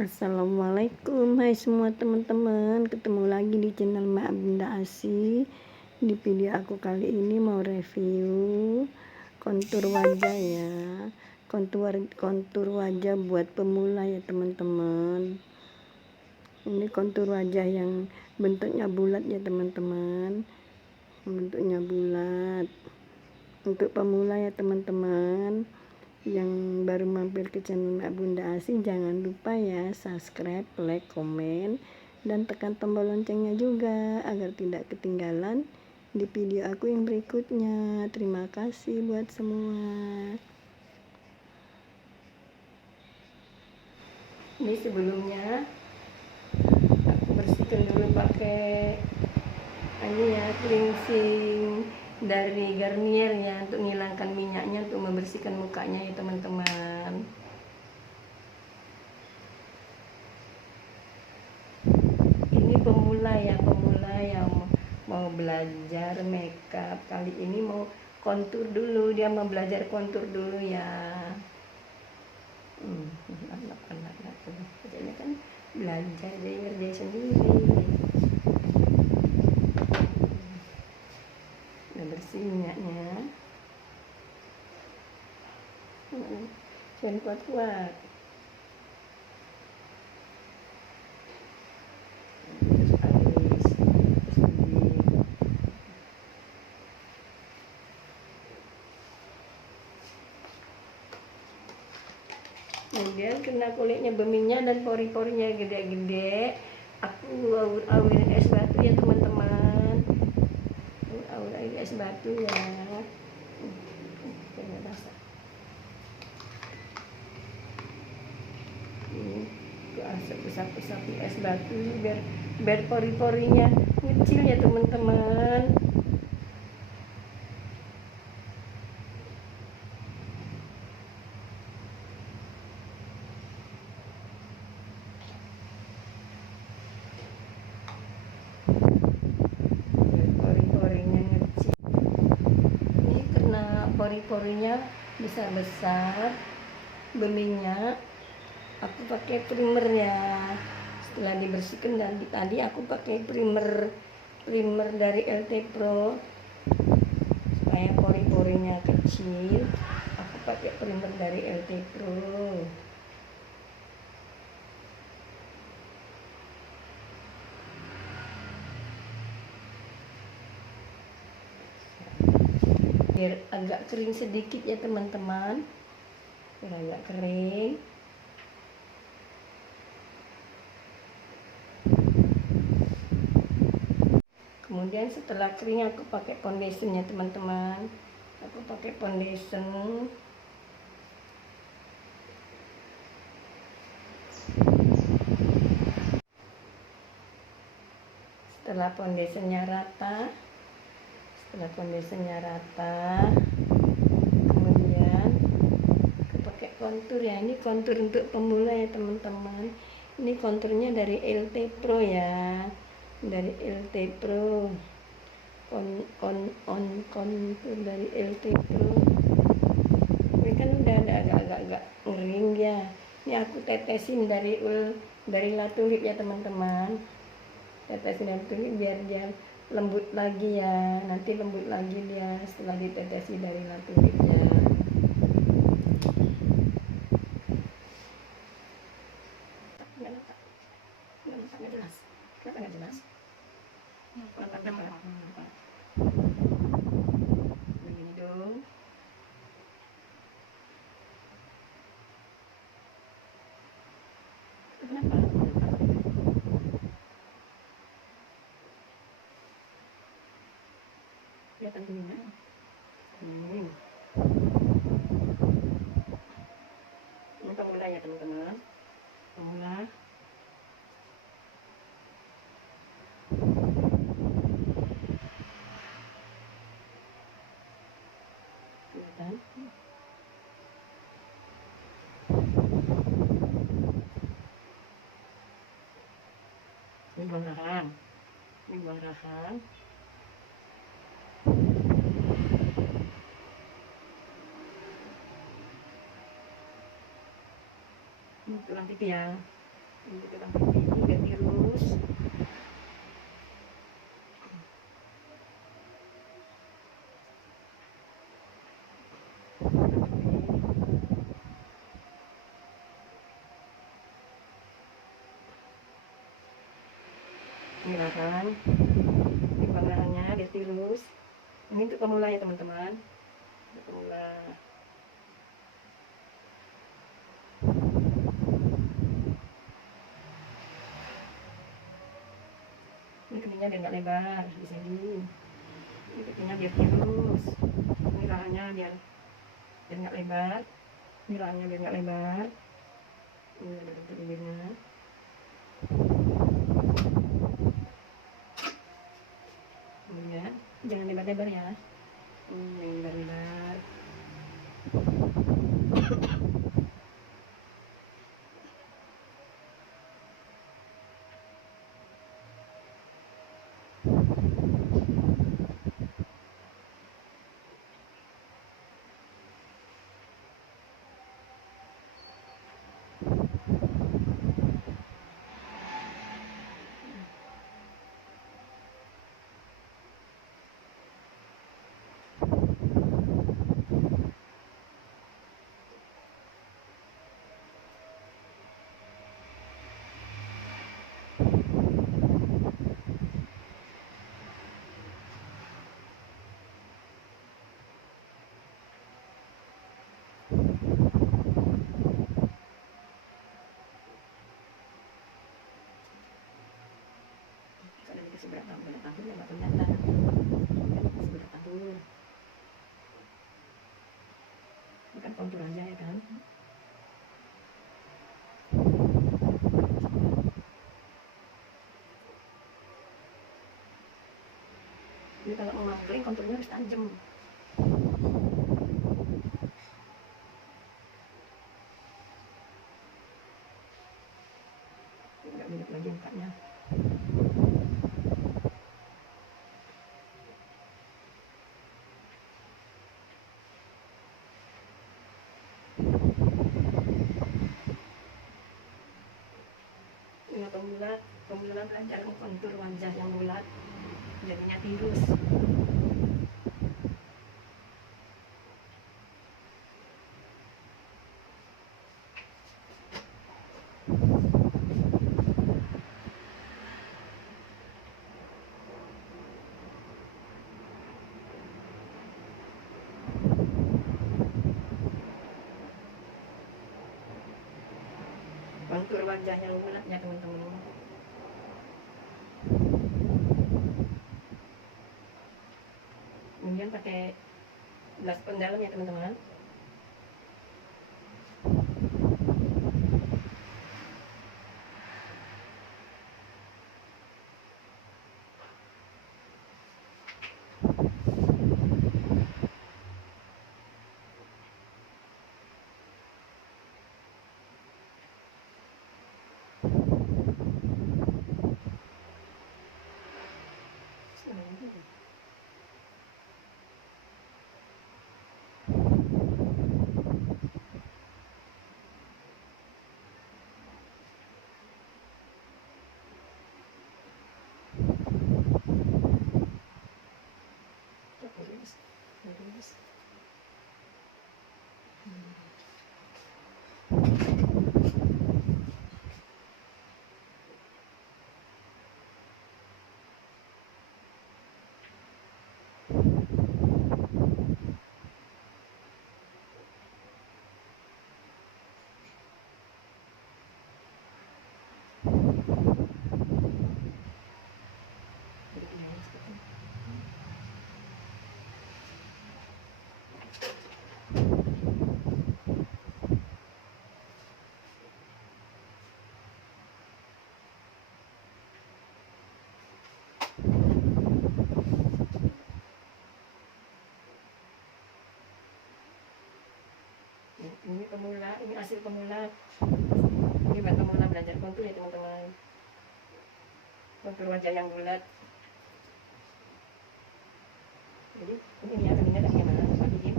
Assalamualaikum, hai semua teman-teman, ketemu lagi di channel Mak Bunda Asi. Di video aku kali ini mau review kontur wajah ya, kontur wajah buat pemula ya teman-teman. Ini kontur wajah yang bentuknya bulat ya teman-teman, bentuknya bulat untuk pemula ya teman-teman. Yang baru mampir ke channel Mak Bunda Asi, jangan lupa ya subscribe, like, komen, dan tekan tombol loncengnya juga agar tidak ketinggalan di video aku yang berikutnya. Terima kasih buat semua. Ini sebelumnya aku bersihkan dulu pakai ini ya, cleansing dari Garnier ya, untuk menghilangkan minyaknya, untuk membersihkan mukanya ya teman-teman. Ini pemula yang mau belajar makeup, kali ini mau kontur dulu, dia mau belajar kontur dulu ya. Anak-anak kerjanya kan belajar, dia ngerjain sendiri. Udah bersih minyaknya, jangan kuat-kuat. Kemudian kena kulitnya berminyak dan pori-porinya gede-gede, aku awurin es batu ya teman-teman. Awurin es batu ya. Ini ke asap besar-besar es batu biar pori-porinya kecil ya teman-teman. Pori-porinya besar-besar, berminyak, aku pakai primernya. Setelah dibersihkan, dan tadi aku pakai primer dari LT Pro supaya pori-porinya kecil. Aku pakai primer dari LT Pro. Biar agak kering sedikit ya teman-teman, biar agak kering. Kemudian setelah kering aku pakai foundation ya teman-teman. Aku pakai foundation. Setelah foundationnya rata, kemudian aku pakai kontur ya. Ini kontur untuk pemula ya teman-teman. Ini konturnya dari LT Pro ya, dari LT Pro. Kontur dari LT Pro. Ini kan udah ada agak-agak ngering ya. Ini aku tetesin dari latulip ya teman-teman. Tetesin dari latulip biar dia lembut lagi ya. Nanti lembut lagi dia setelah ditetesi dari latulipnya. Nggak jelas. Kenapa nggak jelas? Begini dong. Kenapa? Kelihatan ininya. Ini pemula ya teman-teman. Pemula. Kelihatan. Ini buang rahang. Ini tulang pipi ya. Ini tulang pipi biar tirus. Ini lahan, ini pengarahannya biar tirus. Ini untuk pemula ya teman-teman, untuk pemula. Ini keningnya biar nggak lebar di sini. Ini keningnya biar tirus. Ini lahannya biar nggak lebar. Ini lahannya biar nggak lebar. Ini ada bentuk bibirnya. Kemudian jangan lebar-lebar ya. Yang lebar-lebar. Sebelah tangan ya nggak kelihatan, sebelah tangan bukan kontur aja ya kan. Ini kalau mau mangkling konturnya harus tajam. Nggak banyak lagi mukanya. Pemula belajar kontur wajah yang bulat, jadinya tirus. Kontur wajah yang bulatnya teman-teman. Kemudian pakai blush pendalam ya teman-teman. Ini pemula, ini hasil pemula. Ini buat pemula belajar kontur ya teman-teman. Kontur wajah yang bulat. Jadi ini ya keningnya dari mana? Ini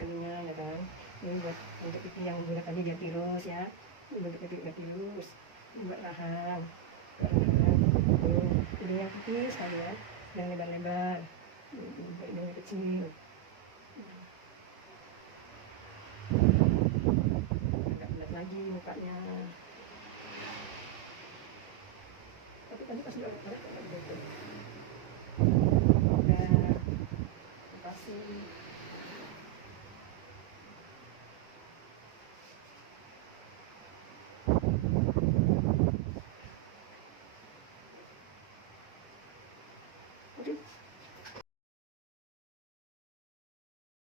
keningnya ya kan. Ini buat untuk pipi yang bulat tadi dia tirus ya. Ini bentuk pipi udah tirus. Ini buat perlahan tuh, hidung yang tipis kali ya, yang lebar-lebar, hidung yang kecil, agak berat lagi mukanya, tapi tadi pas